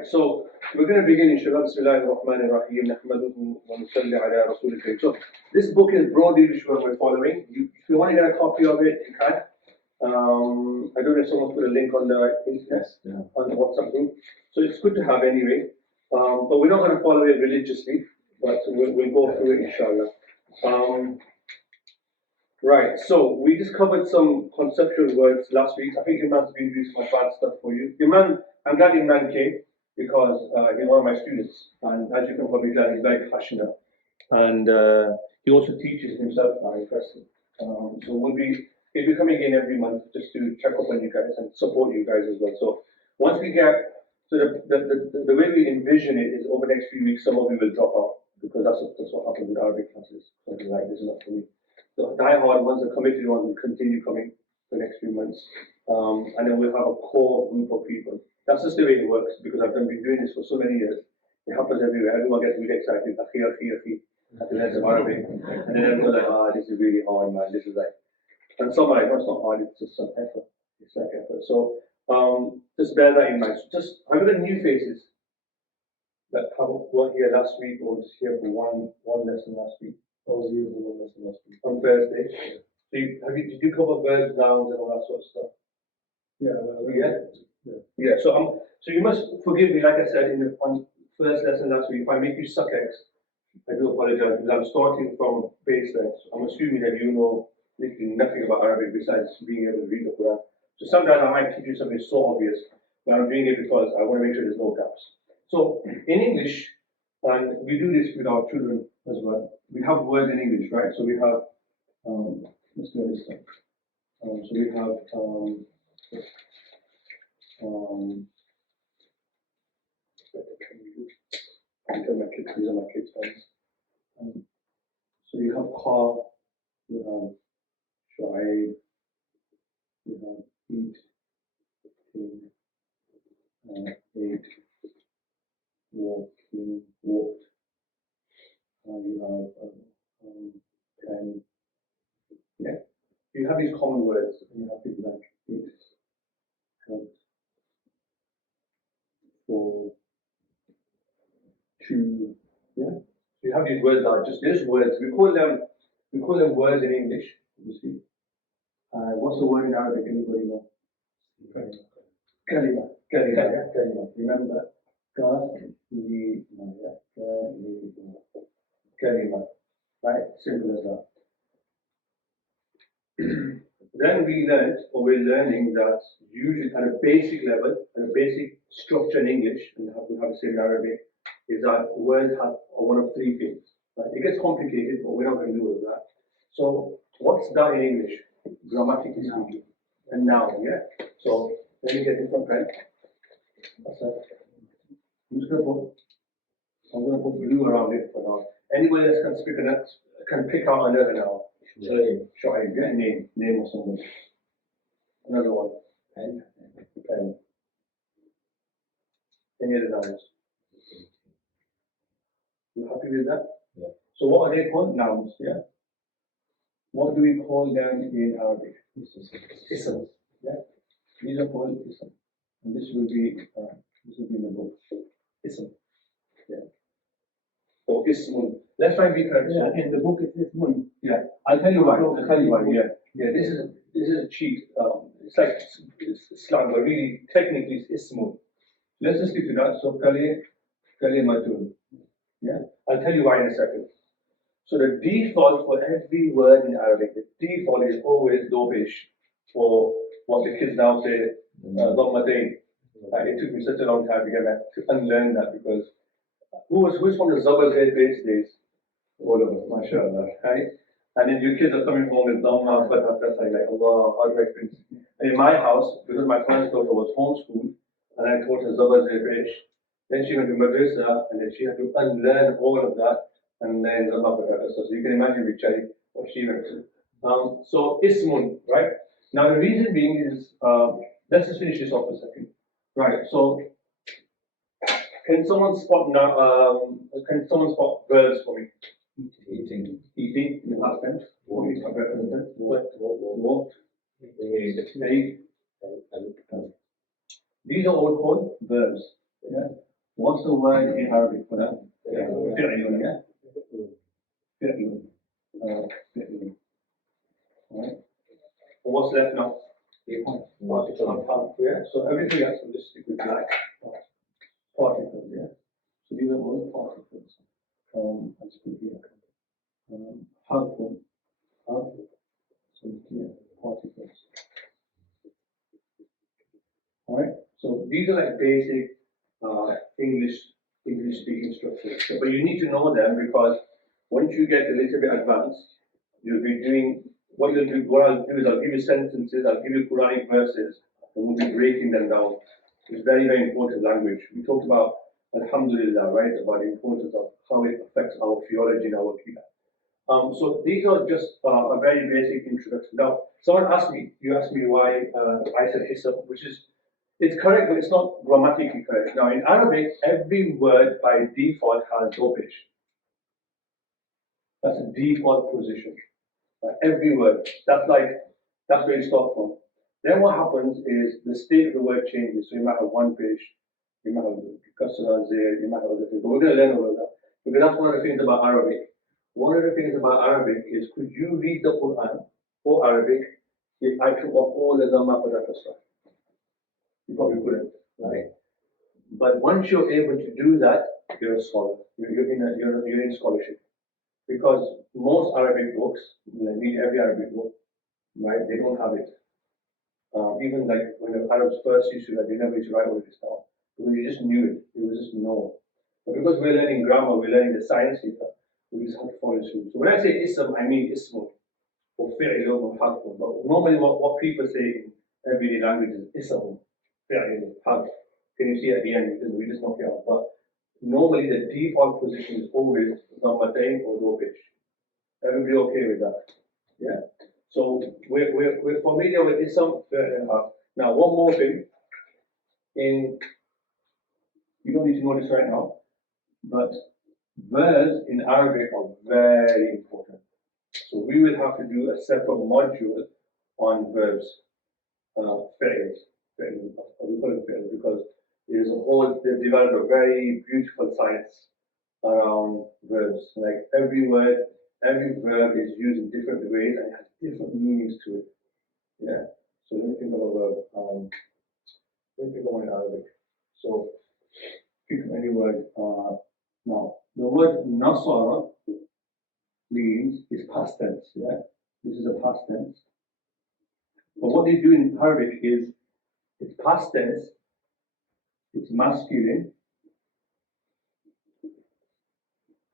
Right, so we're going to begin inshallah. Bismillahir-Rahmanir-Rahim. Nahmaduhu wa nusalli ala Rasulil Kareem. So this book is broadly which we're following. If you want to get a copy of it, you can. I don't know if someone put a link on the internet, on the WhatsApp group. So it's good to have anyway. But we're not going to follow it religiously, but we'll go through it inshallah. Right, so we just covered some conceptual words last week. I think Iman's been doing some advanced stuff for you. Iman, I'm glad Iman came because he's one of my students, and as you can probably tell, he's very passionate. And he also teaches himself now, impressive. So he'll be coming in every month just to check up on you guys and support you guys as well. So once we get, so the way we envision it is over the next few weeks, some of you will drop out because that's what happens with Arabic classes. Something like this is not for me. The die-hard ones, the committed ones will continue coming for the next few months. And then we'll have a core group of people. That's just the way it works because I've been doing this for so many years. It happens everywhere. Everyone gets really excited. Akhi, at the end of Arabic. And then everyone's like, this is really hard, man. This is like, and some are like, no, it's not hard, it's just some effort. It's like effort. So just bear that in mind. So just, I've got new faces that weren't here last week or just here for one lesson last week. I was here for one lesson last week. On Thursday. Yeah. So did you cover verbs, nouns, and all that sort of stuff? Yeah. So you must forgive me, like I said in the first lesson last week. If I make you suck eggs, I do apologize because I'm starting from baseline. So I'm assuming that you know literally nothing about Arabic besides being able to read the Quran. So sometimes I might teach you something so obvious, but I'm doing it because I want to make sure there's no gaps. So in English, and we do this with our children as well, we have words in English, right? So we have, let's do this thing. So we have, I tell my kids, these are my kids' friends. So you have car, you have drive, you have eat, ate, walking, walked. You have pen. Yeah. You have these common words, and you have people like eat, help, for, to. Yeah. So you have these words that are just words. We call them words in English. You see. What's the word in Arabic? Anybody know? Kalima. Remember? Kalima. Right? Simple as that. Then we're learning that usually at a basic level, at a basic structure in English, and we have the same in Arabic, is that words have one of three things. Right? It gets complicated, but we're not going to do all of that. So what's that in English? Grammatically speaking. And noun, yeah? So let me get it from pen. That's it. I'm going to put blue around it for now. Anybody else can pick out another noun. Sure, get a name or something. Another one. Pen. Any other nouns? You happy with that? Yeah. So what are they called? Nouns, yeah? What do we call them in Arabic? Isms. Yeah? These are called isms. And this will be in the book. Ism. Yeah. Or ismun. Let's try and be correct. Yeah, in the book it's ismun. Yeah. I'll tell you why. Yeah. This is a cheat. It's like it's slang, but really technically it's ismun. Let's just stick to that. So kalimatun. Yeah. I'll tell you why in a second. So the default for every word in Arabic, the default is always dobish, or what the kids now say, dhammatain. It took me such a long time to unlearn that because who's from the Zabal head base days? All of us, mashallah, right? And then your kids are coming home with dhamma, but that's like Allah, how do I finish? And in my house, because my first daughter was homeschooled, and I taught her Zabal head, then she went to madrasa, and then she had to unlearn all of that. And then so you can imagine which what she went to. So ismun, right? Now the reason being is let's just finish this off for a second. Right, so can someone spot verbs for me? Eating in the past tense. Walked. Ate. These are all called verbs. Yeah? What's the word in Arabic for that? فعل, yeah? فعل. فعل. Right? What's left now? Particle. Yeah. So everything else will just stick with black. Particles, yeah. So these are all particles. Let's put here. Harfun. So here, particles. Alright? So these are like basic English speaking structures. So, but you need to know them because once you get a little bit advanced, you'll be doing what I'll do is I'll give you sentences, I'll give you Quranic verses, and we'll be breaking them down. It's very, very important language. We talked about Alhamdulillah, right? About the importance of how it affects our theology and our people. So these are just a very basic introduction. Now, someone asked me, you asked me why I said hisab, which is, it's correct, but it's not grammatically correct. Now, in Arabic, every word by default has dopish. That's a default position. Every word. That's where you start from. Then what happens is the state of the word changes. So you might have one page, you might have kasra there, you might have other things. But we're going to learn all of that. Because that's one of the things about Arabic. One of the things about Arabic is could you read the Quran for Arabic if I took off all the dhamma for that kasra? You probably couldn't, right? But once you're able to do that, you're a scholar. You're in scholarship. Because most Arabic books, read every Arabic book, right? They don't have it. Even like when the Arabs first used to, they never used to write all of this down. Because you just knew it. It was just known. But because we're learning grammar, we're learning the science here, we just have to follow suit. So when I say ism, I mean ismun, or fi'l, or harfun. But normally what people say in everyday language is ism, fi'l, harf. Can you see at the end? We just knock it out. But normally the default position is always dhammatain or dopish. Everybody okay with that? Yeah. So we're familiar with ism, fi'l, and harf. Now one more thing. You don't need to know this right now, but verbs in Arabic are very important. So we will have to do a separate module on verbs, fi'ls. We call it fi'l because they've developed a very beautiful science around verbs. Like every verb is used in different ways and it has different meanings to it. Yeah. So let me think of a verb. Let me think of one in Arabic. So pick any word. Now, the word nasara means is past tense. Yeah, this is a past tense. But what they do in Arabic is it's past tense, it's masculine,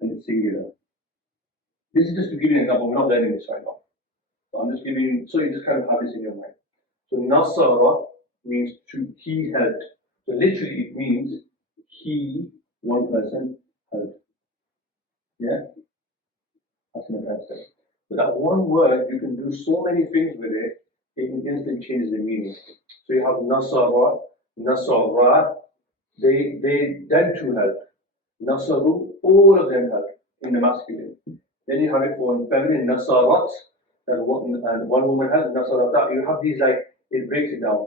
and it's singular. This is just to give you an example. We're not learning this right now. So I'm just giving you, so you just kind of have this in your mind. So nasara means he helped. So literally it means he, one person, helped. Yeah? That's in a past tense. But that one word, you can do so many things with it, it can instantly change the meaning. So you have nasara, nasara, them two help. Nasaru, all of them help in the masculine. Then you have it for feminine, nasarat, and one woman help, nasarata. You have these like, it breaks it down.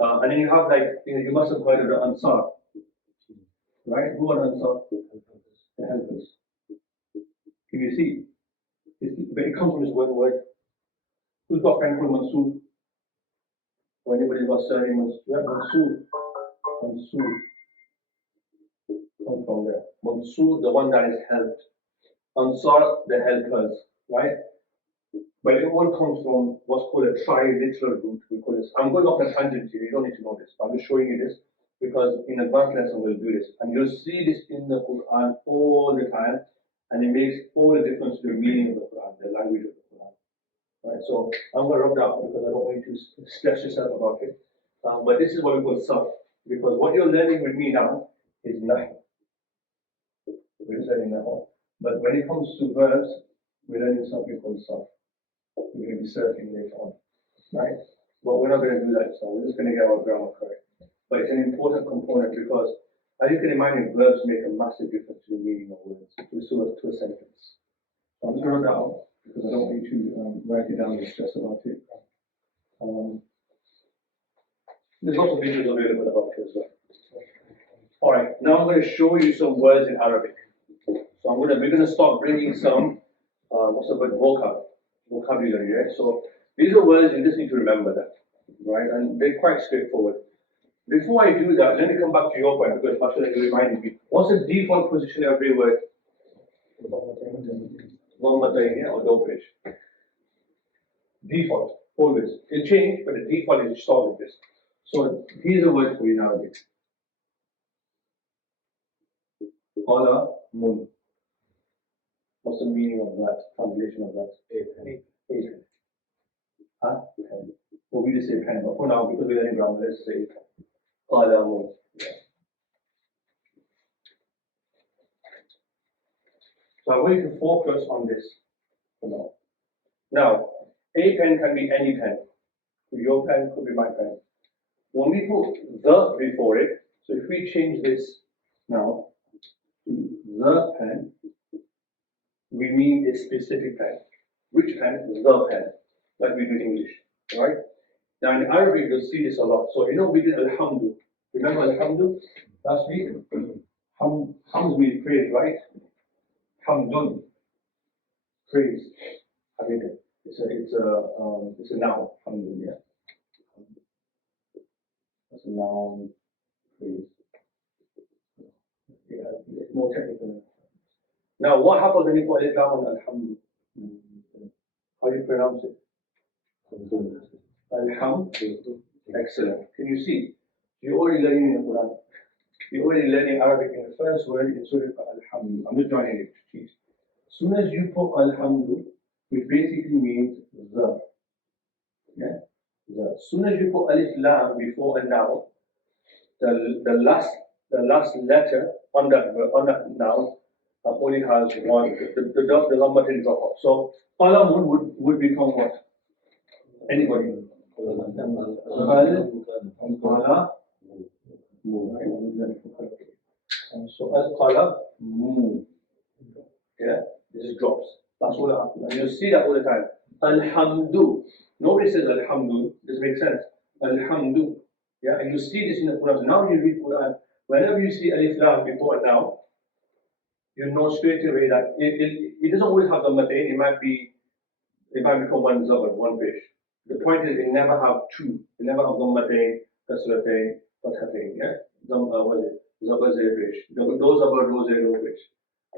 And then you have like, you must have heard of the ansar. Right? Who are ansar? The helpers. Can you see? But it comes from this one word. Who's got a friend called Mansoor? Or anybody got surname Mansoor? Yeah, Mansoor. Mansoor. Come from there. Mansoor, the one that is helped. Ansar, the helpers, right? But it all comes from what's called a triliteral root. We call this. I'm going off a tangent here, you don't need to know this, but I'm just showing you this because in advanced lesson we'll do this. And you'll see this in the Quran all the time, and it makes all the difference to the meaning of the Quran, the language of the Quran. Right? So I'm going to rub that out because I don't want you to stress yourself about it. But this is what we call sarf, because what you're learning with me now is nahu. We're learning nahu. But when it comes to verbs, we're learning something called sarf. We're going to be surfing later on, right? But we're not going to do that now. We're just going to get our grammar correct. But it's an important component because, as you can imagine, verbs make a massive difference to the meaning of words, to a sentence. So I'm just going to rub that out because I don't want you to write it down and stress about it. There's lots of videos available about it as well. Alright, now I'm going to show you some words in Arabic. So we're going to start bringing some, what's the word, vocabulary, right? So these are words you just need to remember that, right? And they're quite straightforward. Before I do that, let me come back to your point because Mashallah, you reminded me. What's the default position of every word? Dhammatain or dopesh. Default, always. It'll change, but the default is to start with this. So here's a word for you in Arabic. Qala mun. What's the meaning of that? Translation of that? Pen. Huh? Pen. Well, we just say pen, but for now, because we're learning grammar, let's say qala mun. So I want you to focus on this for now. Now, a pen can be any pen. Could be your pen, could be my pen. When we put the before it, so if we change this now to the pen, we mean a specific pen. Which pen? The pen, like we do in English, right? Now in Arabic, you'll see this a lot. So you know we did alhamdu. Remember alhamdu last week? Hamd means praise, right? Hamdun, praise. I mean, it's a noun. Hamdun, yeah. That's a noun, praise. Yeah, it's more technical. Now, what happens when you put alif lam on alhamdu? How do you pronounce it? Alhamdu. Excellent. Can you see? You're already learning in the Quran. You're already learning Arabic in the first word in Surah Alhamdu. I'm just joining it, please. As soon as you put Alhamdu, which basically means the. Yeah? The. As soon as you put alif lam before a noun, the last letter on that noun only has one. The number didn't drop off. So qalamun would become what? Anybody? So al-qalam, yeah, this is drops. That's all that happens. And you see that all the time. Alhamdu. Nobody says alhamdu. Does it make sense? Alhamdu. Yeah, and you see this in the Quran. So now you read Quran. Whenever you see alif lam before a noun, you know straight away that it doesn't always have the matain. It might become one zabar, one fish. The point is, it never have two. It never have dhammatain, kasratain, fathatain. Yeah, what is it? Zabar fish. Those zabar, those no fish.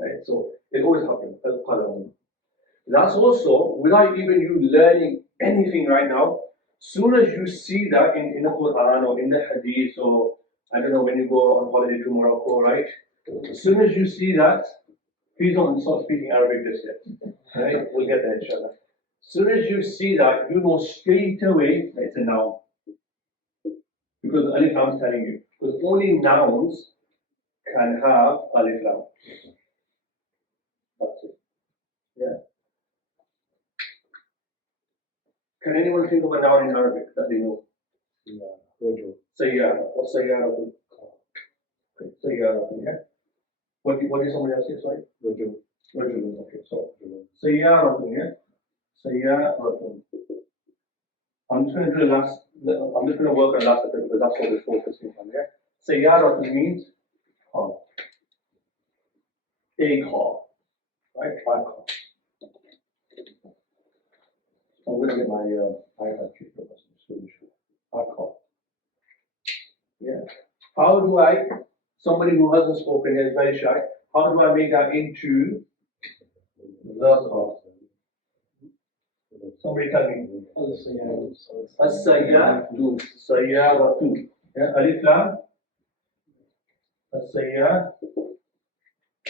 Right. So it always happens. That's also without even you learning anything right now. Soon as you see that in the Quran or in the Hadith or I don't know when you go on holiday to Morocco, right? As soon as you see that, please don't start speaking Arabic just yet. Right? We'll get there, inshallah. As soon as you see that, you know straight away that it's a noun. Because alif lam is telling you. Because only nouns can have alif lam. That's it. Yeah. Can anyone think of a noun in Arabic that they know? Sayyara or sayyaratun. Sayyaratun, yeah. What did somebody else say? Sorry? Rajulun. Okay, so sayyaratun, yeah. Sayyaratun. I'm just going to do the last. I'm just going to work on the last letter because that's what we're focusing on. Yeah. Sayyaratun means car. A car, right? A car. I'm going to get my iPad keyboard. A car. Yeah. How do I? Somebody who hasn't spoken yet is very shy. How do I make that into the car? Somebody tell me. As-sayyatu. Sayyaratu. Yeah, alif lam. As-sayyar.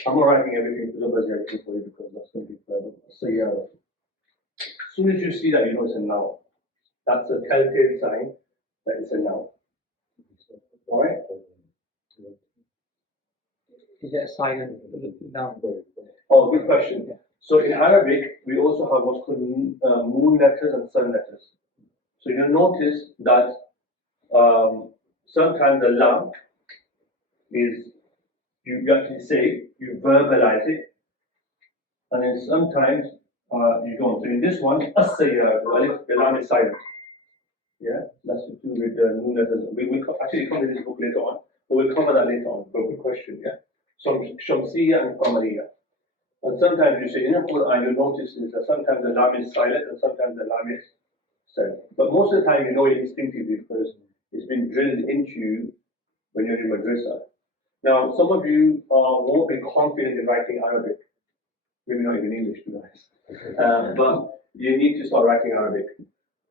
I'm not writing everything because otherwise everything for you because that's going to be forever. As-sayyaratu. As soon as you see that, you know it's a noun. That's a telltale sign that it's a noun. Alright? Is it a silent noun? Oh, good question. So in Arabic, we also have what's called moon letters and sun letters. So you'll notice that sometimes the lam is, you actually say, you verbalize it, and then sometimes you don't. So in this one, the lam is silent. Yeah, that's to do with the moon letters. We actually come to this book later on. But we'll cover that later on, but good question, yeah? So, Shamsiyya and Qamariya. And sometimes you see in the Quran, you notice is that sometimes the lam is silent and sometimes the lam is silent. But most of the time you know it instinctively because it's been drilled into you when you're in madrasa. Now, some of you won't be confident in writing Arabic, maybe not even English, to be honest. But you need to start writing Arabic,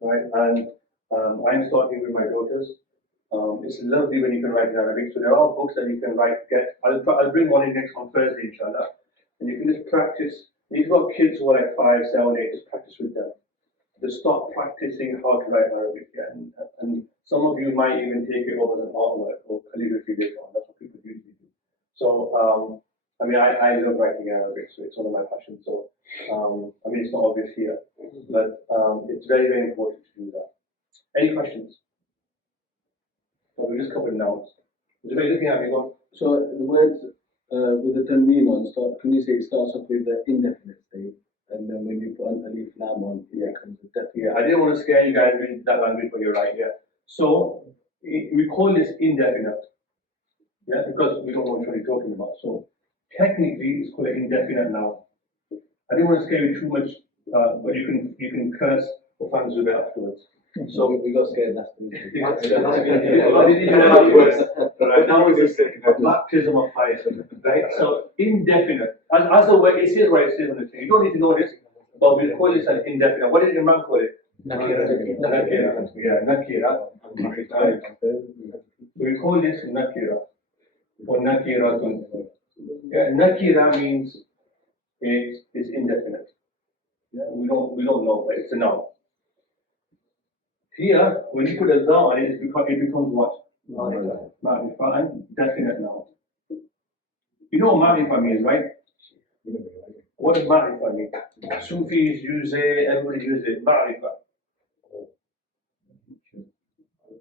right? And I'm starting with my daughters. It's lovely when you can write in Arabic. So there are books that you can write. I'll bring one in next on Thursday, inshallah. And you can just practice. If you've got kids who are like 5, 7, 8, just practice with them. Just start practicing how to write Arabic. Yeah? And some of you might even take it over as an artwork or calligraphy later on. That's what people usually do. So, I mean, I love writing Arabic, so it's one of my passions. So, I mean, it's not obvious here, but it's very, very important to do that. Any questions? So we just covered nouns. Is anybody looking at me going? So the words with the tanween on start. Can you say it starts off with the indefinite state, and then when you put an alif lam on, it comes with definite. Yeah, I didn't want to scare you guys with that language, but you're right. Yeah. So we call this indefinite. Yeah, because we don't know which one you're talking about. So technically, it's called an indefinite noun. I didn't want to scare you too much, but you can curse or find Zubir afterwards. So we got scared. That's the that was just a baptism of fire, right? So indefinite, as the way it says what it says on the thing. You don't need to know this, but we call this an indefinite. What did Imran call it? Nakira. Yeah, nakira. We call this nakira or nakiratun. Yeah, nakira means it's indefinite. Yeah, we don't know, but it's a noun. Here, when you put a za on it, it becomes what? Ma'rifa, and definite noun. You know what ma'rifa means, right? What does ma'rifa mean? Sufis use it, everybody uses it. Ma'rifa.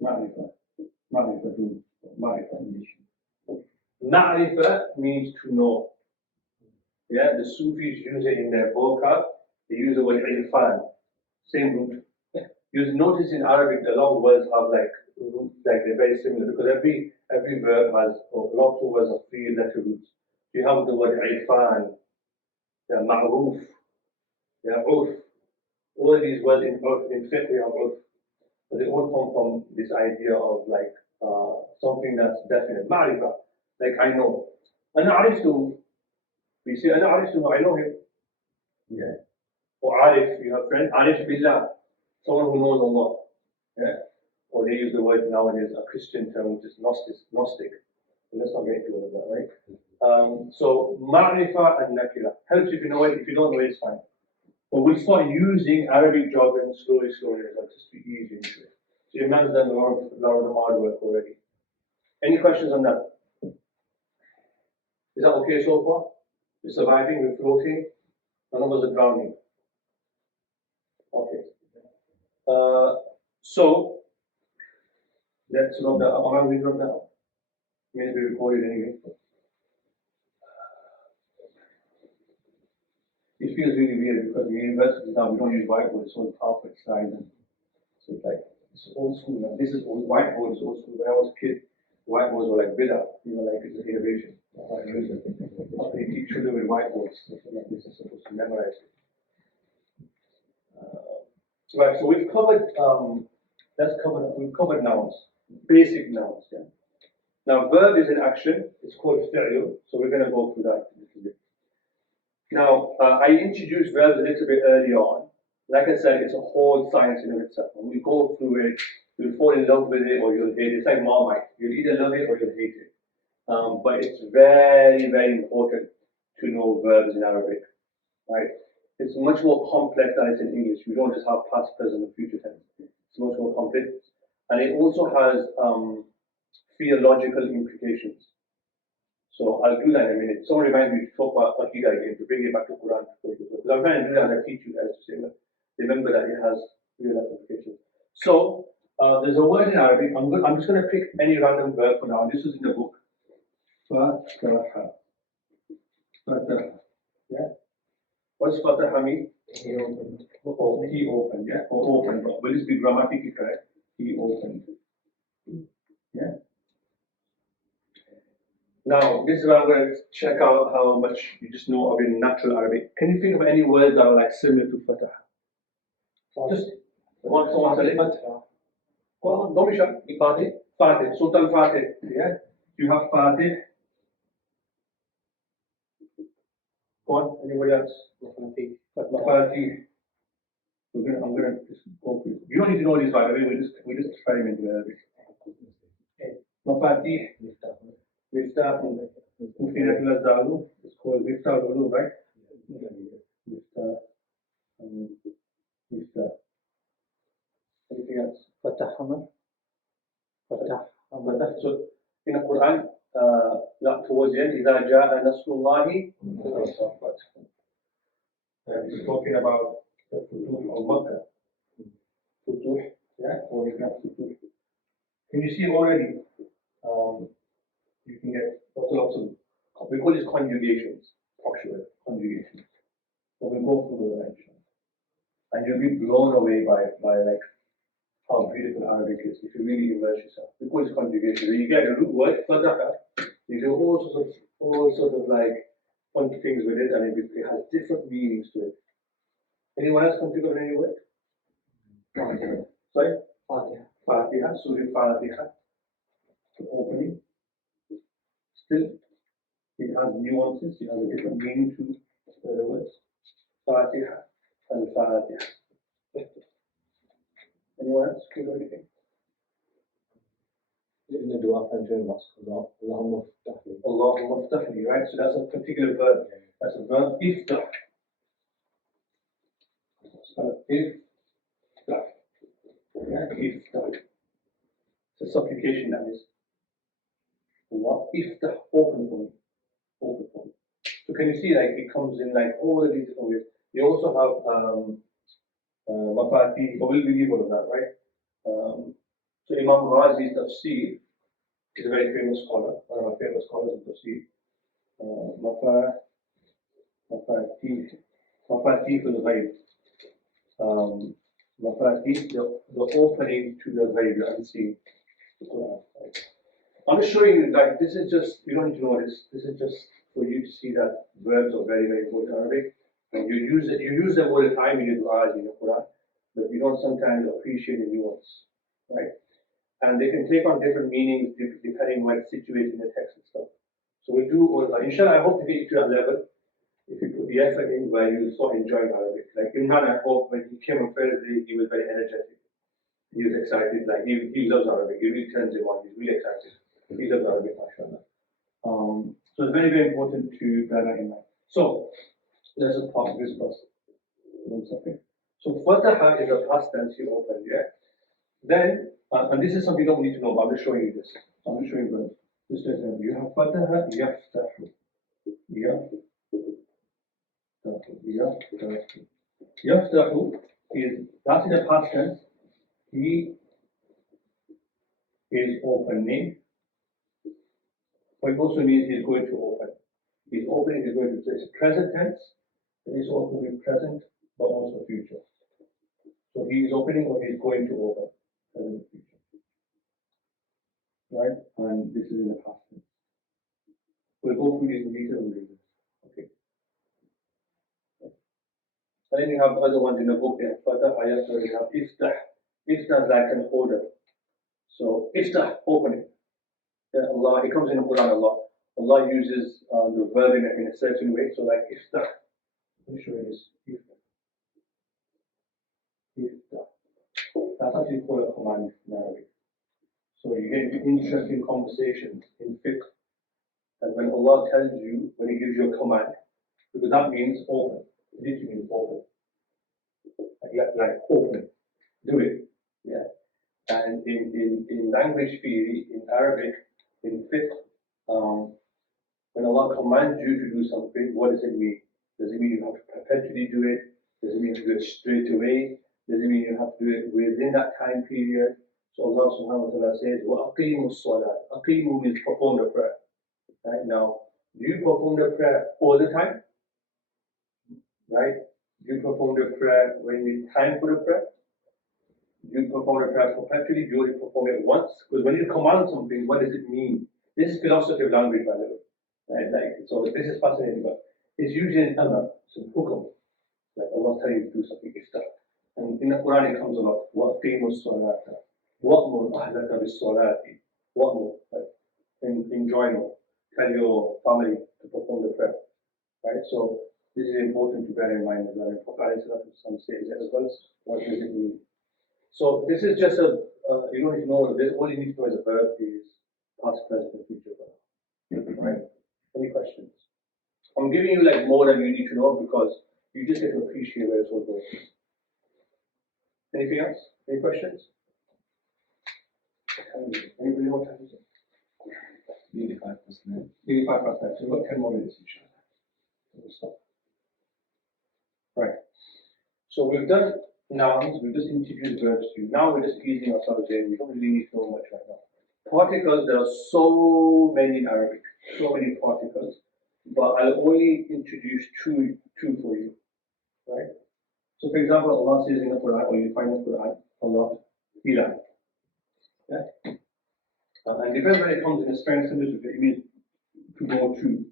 Ma'rifa. Ma'rifa means to know. Yeah, the Sufis use it in their vocab. They use the word irfan. Same root. You notice in Arabic, a lot of words have like they're very similar because every verb has, or a lot of words have 3-letter roots. You have the word irfan, ma'ruf, urf. All of these words in fiqh we have urf. But they all come from this idea of like something that's definite. Ma'rifa, like I know. Ana ariftu, we say ana ariftu, I know him. Yeah. Or arif, you have friend, arif billah, someone who knows Allah. Yeah. Or they use the word nowadays, a Christian term, which is Gnostic. And let's not get into all of that, right? So, ma'rifa and nakira. Helps if you know it, if you don't know it, it's fine. But we'll start using Arabic jargon slowly, just to ease into it. So your man's done a lot of the hard work already. Any questions on that? Is that okay so far? We're surviving, we're floating, none of us are drowning. Okay. So, let's rub that up. Am I going to rub that up? Maybe we recorded anyway. It feels really weird because the university now we don't use whiteboard, it's all carpet size and so it's like it's old school now. This is old whiteboard is old school. When I was a kid, whiteboards were like bid'ah, like it's an innovation. They teach children with whiteboards. Like this is supposed to memorize it. Right, so we've covered we've covered nouns, basic nouns, yeah. Now verb is an action, it's called fi'l, so we're gonna go through that a little bit. Now, I introduced verbs a little bit earlier on. Like I said, it's a whole science in of itself. When we go through it, you'll fall in love with it or you'll hate it. It's like Marmite. You'll either love it or you'll hate it. But it's very, very important to know verbs in Arabic, right? It's much more complex than it's in English. We don't just have past, present, and future tense. It's much more complex. And it also has theological implications. So I'll do that in a minute. Someone reminds me to talk about Aqidah again, to bring it back to Quran. Because I'm trying to do that as I teach you guys to say that. Remember that it has real implications. So there's a word in Arabic. I'm just going to pick any random verb for now. This is in the book. Fataha. Fataha. Yeah. What does Fataha mean? He opened. He opened, yeah? Or opened. But will this be grammatically correct? He opened. Yeah? Now, this is where I'm going to check out how much you just know of in natural Arabic. Can you think of any words that are like similar to fatah? Just one someone said it. Go on, don't be shy. Fatih. Fatih. Sultan Fatih. Yeah. You have Fatih. Go on. Anybody else? Fatih. I'm gonna just go through. You don't need to know this by the way. We just experiment with it. Mafatih. Miftah. Mufina Dalu. It's called Miftah Dalu, right? Miftah. Miftah. Anything else? فتح حمر فتح Fatah. So in the Quran, towards the end, إذا جاء نصر الله والصفات. It's talking about the Futuh of Makkah. Futuh, yeah, or you can have Futuh. Can you see already? You can get lots of, we call these conjugations, punctual conjugations. So we'll go through the range. And you'll be blown away by like how beautiful Arabic is if you really immerse yourself. We call this conjugation. When you get a root word, you do all sorts of like funky things with it, and it has different meanings to it. Anyone else can think of any word? Sorry? فاتحة Fatiha, Surah Fatiha. The opening. Still, it has nuances, it has a different meaning to the words. Fatiha, Al-Fatiha. Anyone else? Can you do anything? In the dua entering mosque, Allahumma ftah li. Allahumma ftah li, right? So that's a particular verb. That's a verb, iftah. Iftah. Yeah, iftah. It's a supplication, that is. Allah, iftah, open for me. Open for me. So can you see, like, it comes in like all of these different ways. You also have Mafati, but we'll leave all of that, right? So Imam Razi's Tafsir is a very famous scholar, one of my favorite scholars of Tafsir. Mafati for the Ghaib. Mafati, the opening to the Ghaib, the unseen. I'm just showing you, like, this is just, you don't need to know this. This is just for you to see that verbs are very, very important in Arabic. And you use them all the time in your du'as in the Quran, but you don't sometimes appreciate the nuance, right? And they can take on different meanings depending on where it's situated in the text and stuff. So we do all that. Inshallah, I hope to get you to that level. If you put the effort in where you start enjoying Arabic. Like Imran, I hope when he came on Thursday, he was very energetic. He was excited, like he loves Arabic. He really turns him on. He's really excited. He loves Arabic, mashallah. So it's very, very important to bear that in mind. So let's just pause this first. 1 second. So Fataha is a past tense you open, yeah? Then, and this is something you don't need to know, but I'm just showing you this. I'm just showing you this. You have Fataha, Yaftahu. Yaftahu is, that's in the past tense. He is opening. But it also means he's going to open. He's opening, he's going to, so it's present tense. It's also be present, but also future. So he is opening or he's going to open. Present future. Right? And this is in the past tense. We'll go through these in detail and read this. Okay. And then you have other ones in the book there. Fatah, ayat, so you have iftah. Iftah is like an order. So iftah, opening. Yeah, Allah, it comes in the Quran a lot. Allah uses the verb in a certain way. So like iftah. Let me show you this. Iftah. That's actually called a command in Arabic. So you get into interesting conversations in fiqh. And when Allah tells you, when He gives you a command, because that means open. It literally means open. Like open. Do it. Yeah. And in language theory, in Arabic, in fiqh, when Allah commands you to do something, what does it mean? Does it mean you have to perpetually do it? Does it mean you do it straight away? Does it mean you have to do it within that time period? So Allah subhanahu wa ta'ala says, وَأَقِيمُوا الصَّلَاةِ. Aqimu means perform the prayer. Right now, do you perform the prayer all the time? Right? Do you perform the prayer when it's time for the prayer? Do you perform the prayer perpetually? Do you only perform it once? Because when you command something, what does it mean? This is philosophy of language, by the way. Right? Like, so this is fascinating, but it's usually an amr, so hukum. Like Allah telling you to do something, it's done. And in the Quran it comes a lot. What famous salata? What more ahlaka bis salati? What more? Like, enjoy more. Tell your family to perform the prayer. Right? So this is important to bear in mind as well. And for some says as well. What does it mean? So this is just a you don't need to know this. All you need to know is a verb is past, present, and future verb. Right? Any questions? I'm giving you like more than you need to know because you just get to appreciate where it's all going. Anything else? Any questions? Anybody know what time is it? Nearly 5%. Nearly 5 past 9. So we've got 10 more minutes each other. We'll stop. Right. So we've done nouns, we've just introduced verbs to you. Now we're just easing ourselves in. We don't really need to know much right now. Particles, there are so many in Arabic, so many particles, but I'll only introduce two for you. Right? So for example, Allah says in the Quran, or you find in the Quran, Allah, ilah. Yeah? And depends when it comes in a Spanish sentence, it means to go to,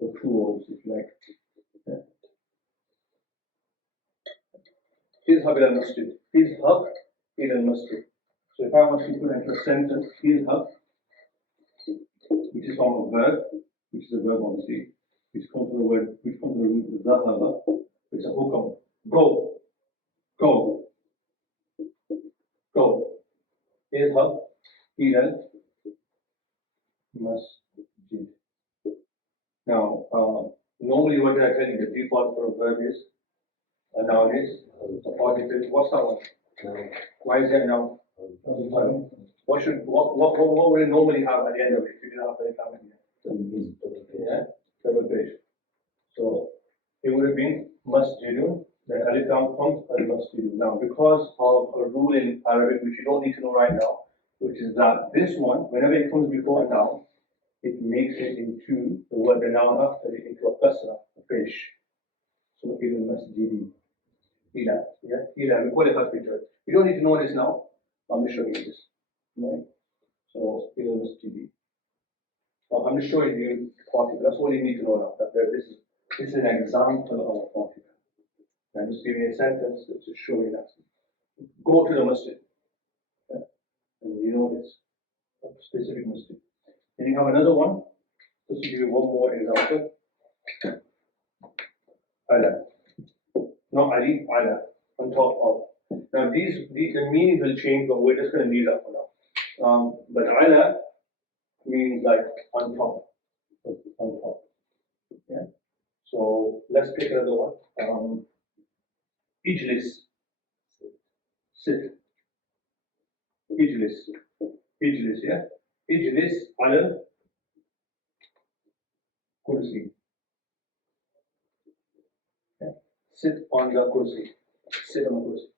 or towards, if you like. Yeah. Izhab ila al-masjid. Izhab ila al-masjid. So if I want to put into a sentence, izhab, which is from a verb, which is a verb obviously, which comes from the root zahaba, which is a hukam. Go. Go. Go. Izhab ila al-masjid. Now, normally what did I tell you? The default for a verb is, a noun is, a particle. What's that one? Why is that noun? What would it normally have at the end of it if you didn't have any time in there? Yeah, double page. So it would have been masjidun, then alif lam comes al masjidun. Now, because of a rule in Arabic which you don't need to know right now, which is that this one, whenever it comes before a noun, it makes it into the word, the noun after it, into a kasra, a fish. So it will masjidi. Ila, yeah, ila. We call it hospital. You don't need to know this now. I'm just showing you this. Right? So ila masjidi. I'm just showing you the particle. That's all you need to know now. That this is an example of a particle. I'm just giving you a sentence that's just showing that. Go to the masjid. Yeah? And you know this. A specific masjid. And you have another one. Just to give you one more example. Ala. Not Ali, ala. On top of. Now the meanings will change, but we're just going to leave that for now. But ala means like on top. On top. Yeah. So let's pick another one. Ijlis. Sit. Ijlis. Ijlis, yeah? Ijlis ala kursi. Yeah? Sit on the kursi. Sit on the kursi.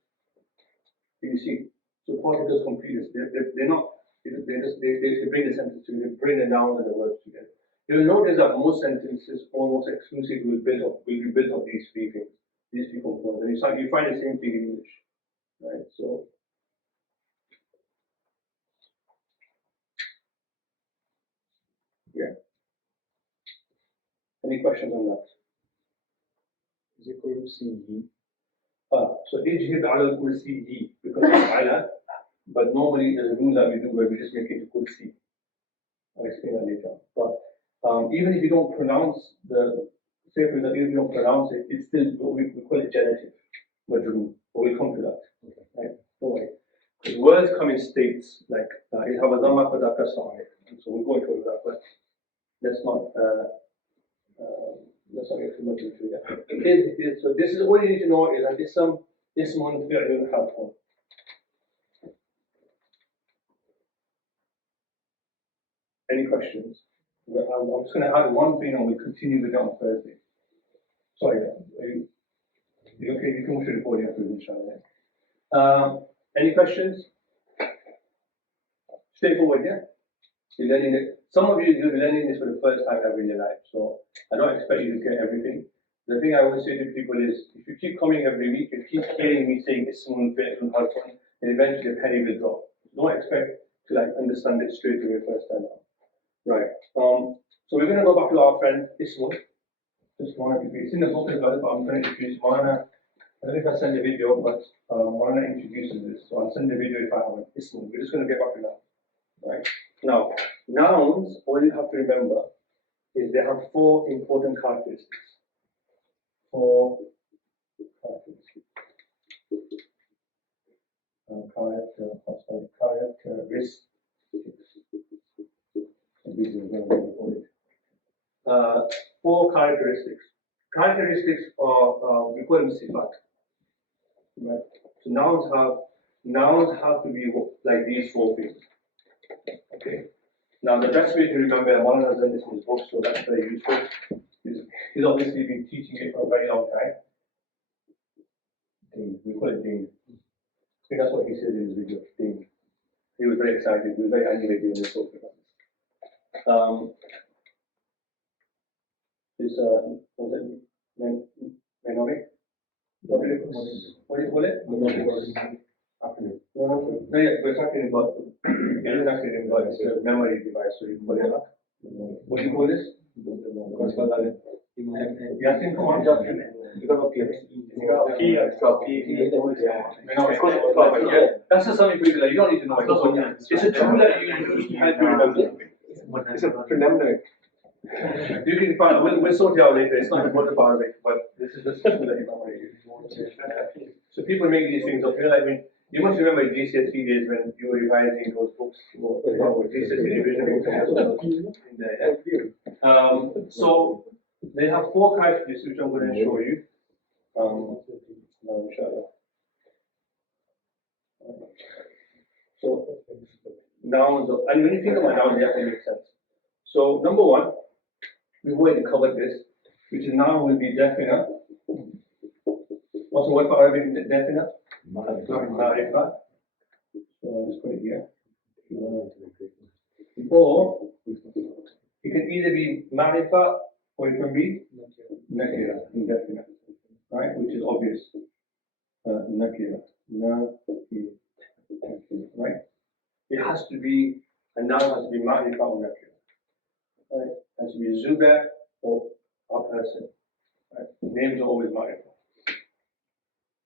You see? So particles complete this. They're not, they bring the sentence together, they bring the nouns and the verbs together. You'll notice that most sentences almost exclusively will be built of these three things, these three components. And you find the same thing in English. Right? So yeah. Any questions on that? Is it called CE? So ijhib ala al-kursi because it's ala, but normally there's a rule that we do where we just make it to kursi. I'll explain that later. But even if you don't pronounce say for example, if you don't pronounce it, it's still we call it genitive, majroor. But we'll come to that. Okay. Right? Don't worry. Because words come in states like it have a dhamma for that kasra on it. And so we'll go into that, but let's not get too much into it. So this is all you need to know is that ismun fi'lun harfun. Any questions? I'm just going to add one thing and we'll continue with it on Thursday. Sorry, are you okay? You can watch the recording after this, inshallah. Any questions? Straightforward, yeah? You're learning it. Some of you're learning this for the first time ever in your life, so I don't expect you to get everything. The thing I always say to people is, if you keep coming every week, you keep hearing me saying ismun fi'lun harfun, then eventually a penny will drop. Don't expect to like understand it straight away first time out. Right. So we're going to go back to our friend Ismail. Just wanted to be, it's in the book as well, but I'm going to introduce Mana. I don't know if I send the video, but Mana introduces this. So I'll send the video if I haven't. Ismail. We're just going to get back to that. Right. Now, nouns, all you have to remember is they have four important characteristics. Four characteristics. Characteristics. Four characteristics. Characteristics are we call them Sidat. Right. So nouns have to be like these four things. Okay. Now the best way to remember, and one has done this in his book, so that's very useful. He's obviously been teaching it for a very long time. Ding. We call it ding. I think that's what he says in his video. Ding. He was very excited. He was very animated when he spoke about this. This was it mnemonic? What do you call it? Acronym. No, yeah, we're talking about it is actually about it's a memory device, so you call it that. What do you call this? Yasin, come on. That's just something for you, like, you don't need to know it. It's a tool that you use to help you remember. It's a preliminary. You can find, we'll sort it out later, it's not important part of it, but this is the tool that you want to use. So people make these things up, you know, like when, you must remember GCSE days when you were revising those books, GCSE revision books in there. So they have four characteristics which I'm going to show you. Now, inshallah. So nouns, and when you think about nouns, they have to make sense. So number one, we've already covered this, which is noun will be definite. What's the word for Arabic definite? Marifa. So I'll just put it here. Or it can either be marifa or it can be nakira, indefinite, right? Which is obvious. Nakira, right? It has to be, a noun has to be marifa or nakira, right? It has to be zuba or a person, right? Names are always marifa.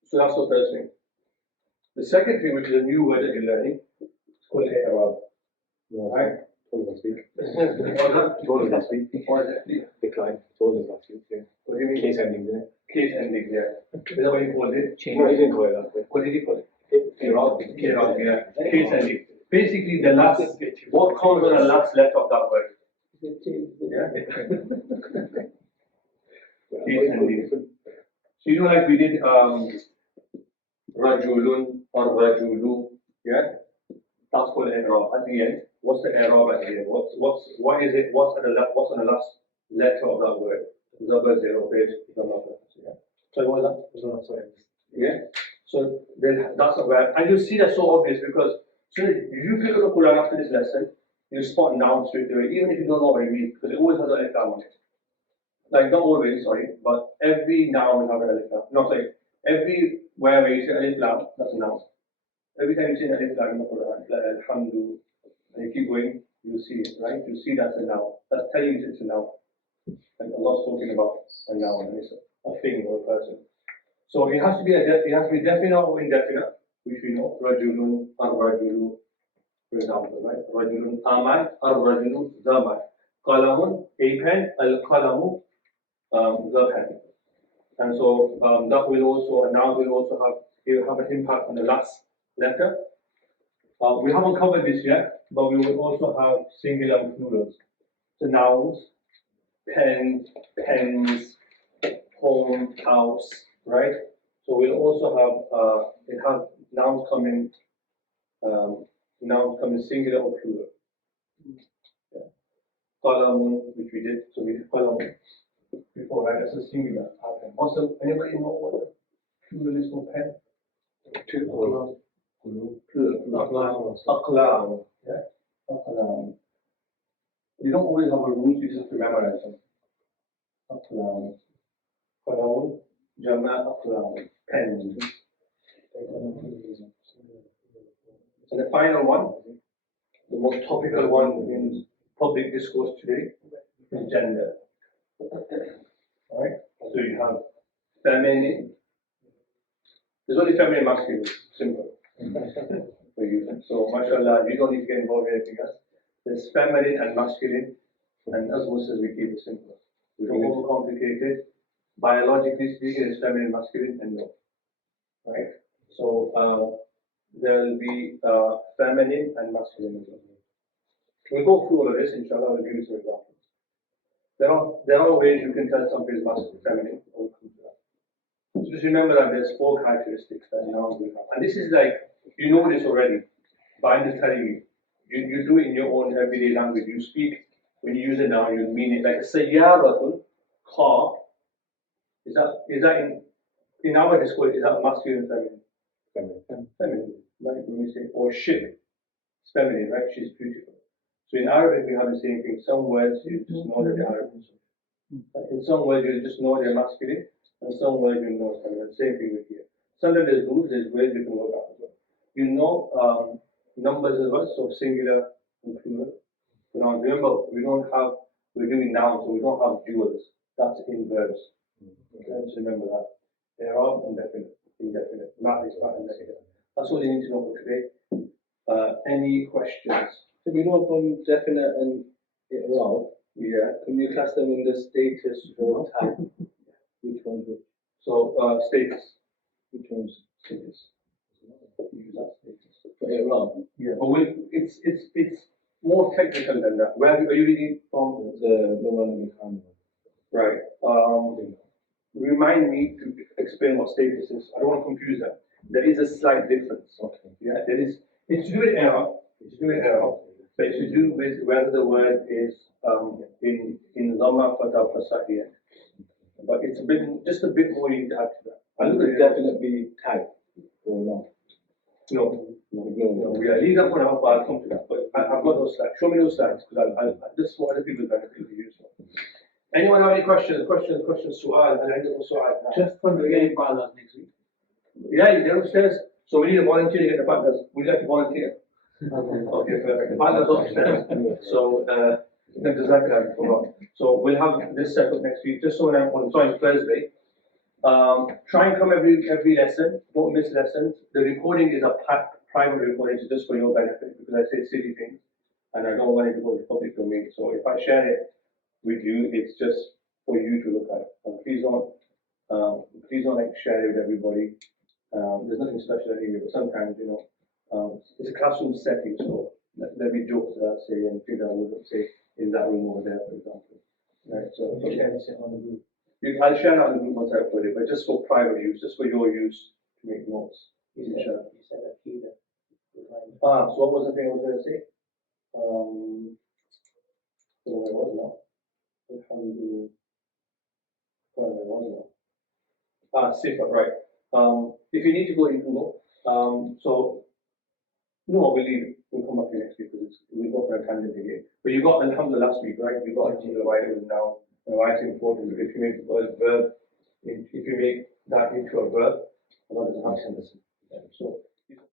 So that's the first thing. The second thing, which is a new word that you're learning, it's called i'rab. Right? Told us last week. What is it? Decline. Told us last week. Yeah. What do you mean? Case endings, isn't it? Case ending, yeah. Is that what you called it? No, he didn't call it that way. What did he call it? I'rab, yeah. Case ending. Basically, the last, what comes on the last letter of that word? Yeah. Case ending. So you know, like we did, rajulun or rajulu, yeah? That's called i'rab. At the end, what's the i'rab at the end? What is it? What's on the last letter of that word? Zabur zero page. Yeah. So what is that? Yeah. So then that's a word, and you see that's so obvious because so if you pick up the Quran after this lesson, you spot nouns straight away, even if you don't know what it means, because it always has an alif lam on it. Like not always, sorry, but every noun will have an alif lam. No, sorry, every where you say alif lam, that's a noun. Every time you say alif lam in the Quran, like alhamdu, and you keep going, you see it, right? You see that's a noun. That's telling you it's a noun. Like Allah's talking about a noun, and it's a thing or a person. So it has to be definite or indefinite, which we know. Rajulun, ar-rajulu, for example, right? Rajulun aman, ar-rajulu zaman. Qalamun, a pen, al-qalamu, the pen. And so that will also, a noun will also have an impact on the last letter. We haven't covered this yet, but we will also have singular and plurals. So nouns, pen, pens, home, house, right? So we'll also have nouns come in singular or plural. Yeah. Qalamun, which we did, so we did qalamun before, right? That's a singular. Also, anybody know what the plural is for pen? Plural. Aqlam. Yeah. Aqlam. You don't always have a rule, you just have to memorize them. Aqlam. Qalamun, jama' aqlam. Pens. And the final one, the most topical one in public discourse today is gender. Alright? So you have feminine. There's only feminine and masculine. Simple. For you. So, mashallah, you don't need to get involved in anything else. There's feminine and masculine, and as Muslims, we keep it simple. We don't overcomplicate it. Biologically speaking, it's feminine, masculine, and no. Right? So, there will be feminine and masculine. We'll go through all of this, inshallah, we'll give you some examples. There are ways you can tell something is masculine, feminine, or so just remember that there's 4 characteristics that nouns will have. And this is like, you know this already, but I'm just telling you. You do it in your own everyday language. You speak, when you use a noun, you mean it. Like sayyaratun, car, is that in our discourse, is that masculine or feminine? Feminine, right? When we say, or ship, it's feminine, right? She's beautiful. So in Arabic, we have the same thing. Some words, you just know that they're Arabic. In some words, you just know they're masculine, and some words you know feminine. Same thing with here. Sometimes there's rules, there's ways you can work out as well. You know numbers as well, so singular and plural. Now remember, we're doing nouns, so we don't have duals. That's in verbs. Okay, just remember that. There are indefinite, not and negative. That's all you need to know for today. Any questions? So we know from definite and i'rab, Yeah. can you class them in the status or type? Which one's which? So status. Which one's Status. Use that status. for i'rab? Yeah. But it's more technical than that. Where are you reading from? The one in the camera. Right. Remind me to explain what status is. I don't want to confuse that. There is a slight difference. Okay. Yeah, there is. It's to do with error. It's to do with error. But it's to do with whether the word is in Dhamma, Fatah, Fasahiyah. But it's just a bit more you need to add to that. I would definitely type or not. No, we are leave that for now, but I'll come to that. But I've got those slides. Show me those slides because this is what other people benefit to use. Anyone have any questions? Su'al, and I don't su'al. Just from the game partners next week. Yeah, they're upstairs. So we need a volunteer to get the partners. Would you like to volunteer? Okay, perfect. The partners are upstairs. So, so we'll have this set up next week, just so when I'm on Thursday. Try and come every lesson. Don't miss lessons. The recording is a private recording, so just for your benefit, because I say silly things, and I don't want it to go to public domain. So if I share it with you, it's just for you to look at. And please don't like share it with everybody. There's nothing special anyway, but sometimes it's a classroom setting, so there'll be jokes that I say and things that I wouldn't say in that room over there, for example. Right. So Share this on the group. I'll share that on the group once I put it, but just for private use, just for your use to make notes. You said a key that. So what was the thing I was going to say? I don't know where I was now. Sifat, right. If you need to go, you can go. So, no, we'll leave it. We'll come back to next week because we'll go for a tangent again. But you got Alhamdulillah last week, right? You got Alhamdulillah why it was now. And why it's important because if you make the word verb, if you make that into a verb, Allah doesn't have sentence. So,